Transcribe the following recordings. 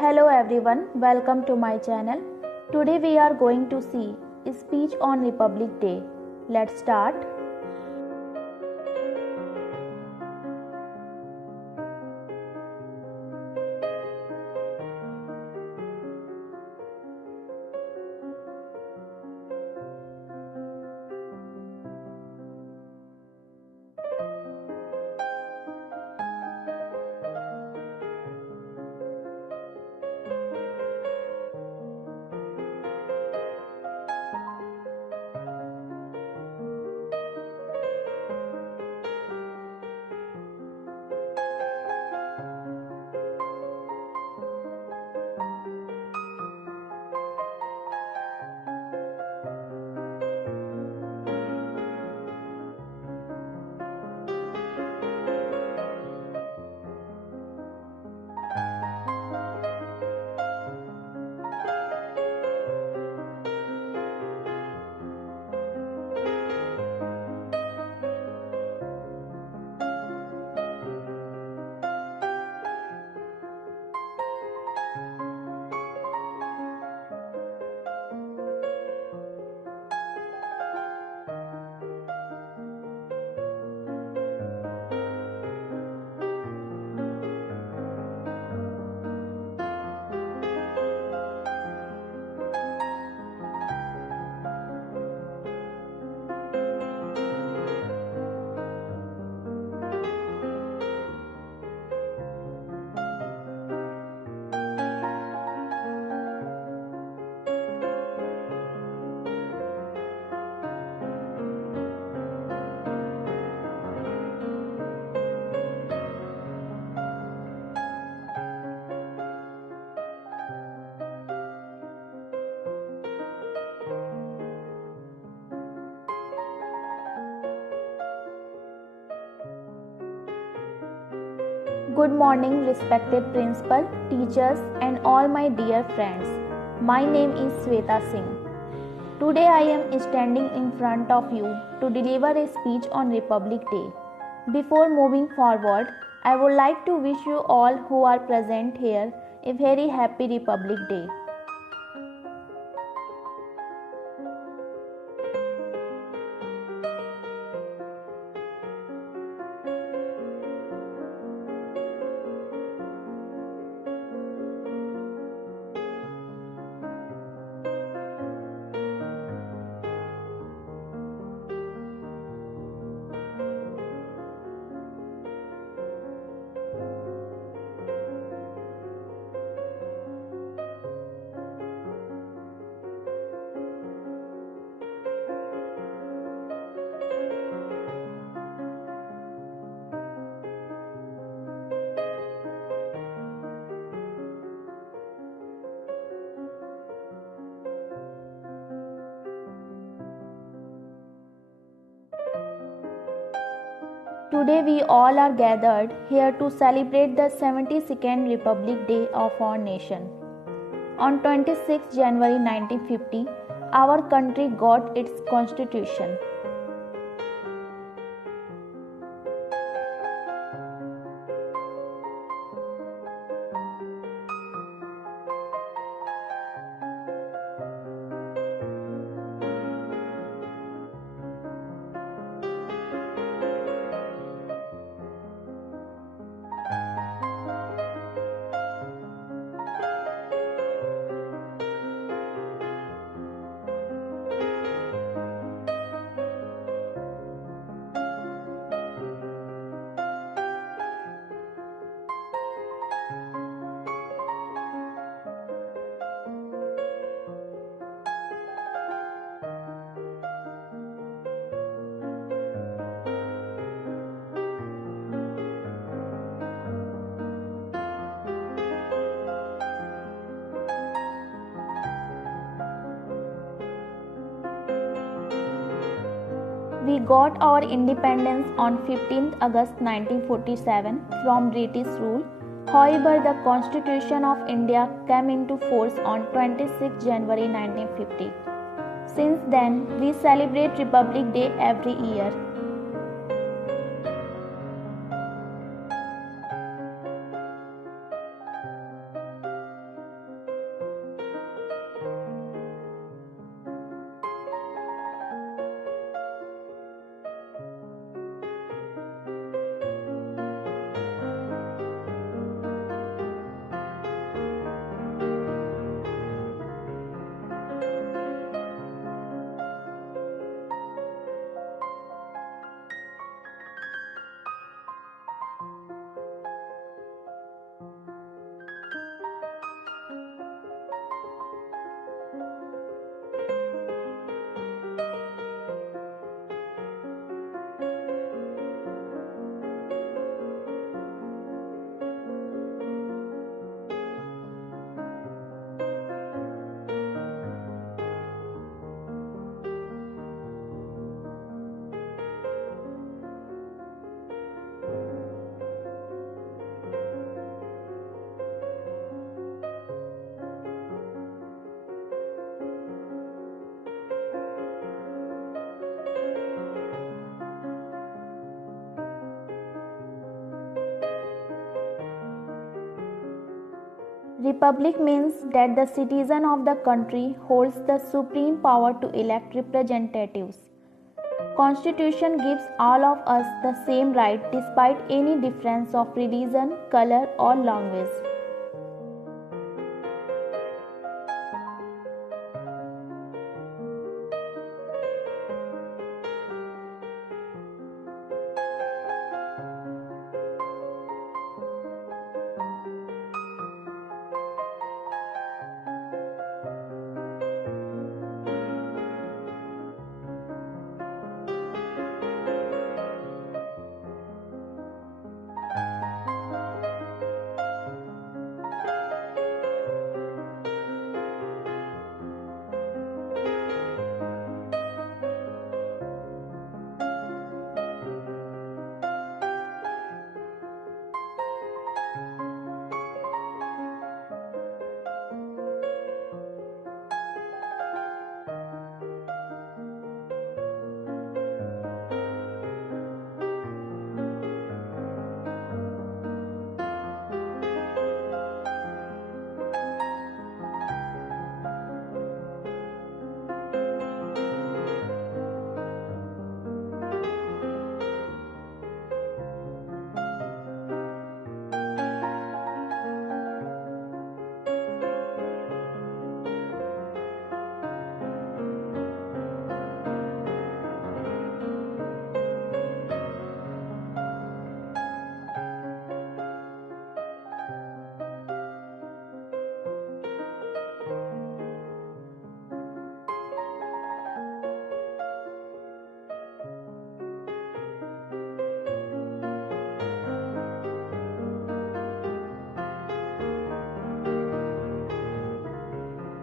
Hello everyone, welcome to my channel. Today we are going to see a speech on Republic Day. Let's start. Good morning, respected principal, teachers, and all my dear friends. My name is Sweta Singh. Today I am standing in front of you to deliver a speech on Republic Day. Before moving forward, I would like to wish you all who are present here a very happy Republic Day. Today we all are gathered here to celebrate the 72nd Republic Day of our nation. On 26 January 1950, our country got its constitution. We got our independence on 15th August 1947 from British rule. However, the Constitution of India came into force on 26 January 1950. Since then, we celebrate Republic Day every year. Republic means that the citizen of the country holds the supreme power to elect representatives. Constitution gives all of us the same right despite any difference of religion, color or language.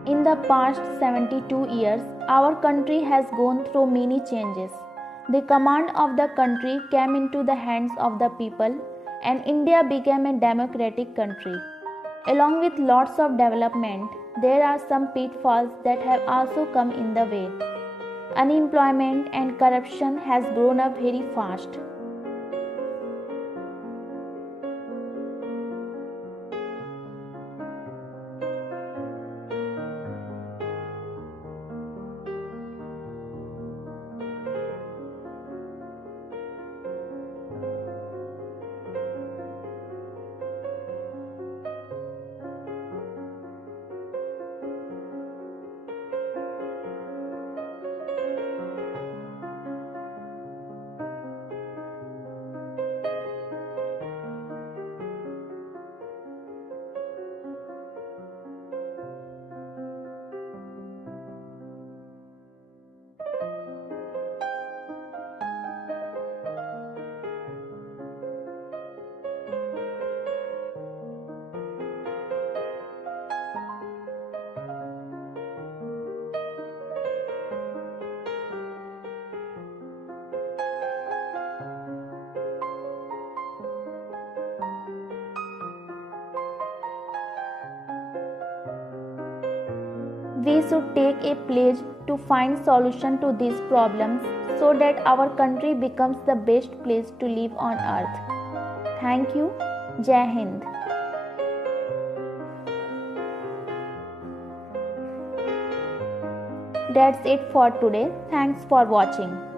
In the past 72 years, our country has gone through many changes. The command of the country came into the hands of the people, and India became a democratic country. Along with lots of development, there are some pitfalls that have also come in the way. Unemployment and corruption has grown up very fast. We should take a pledge to find solution to these problems so that our country becomes the best place to live on earth. Thank you. Jai Hind. That's it for today. Thanks for watching.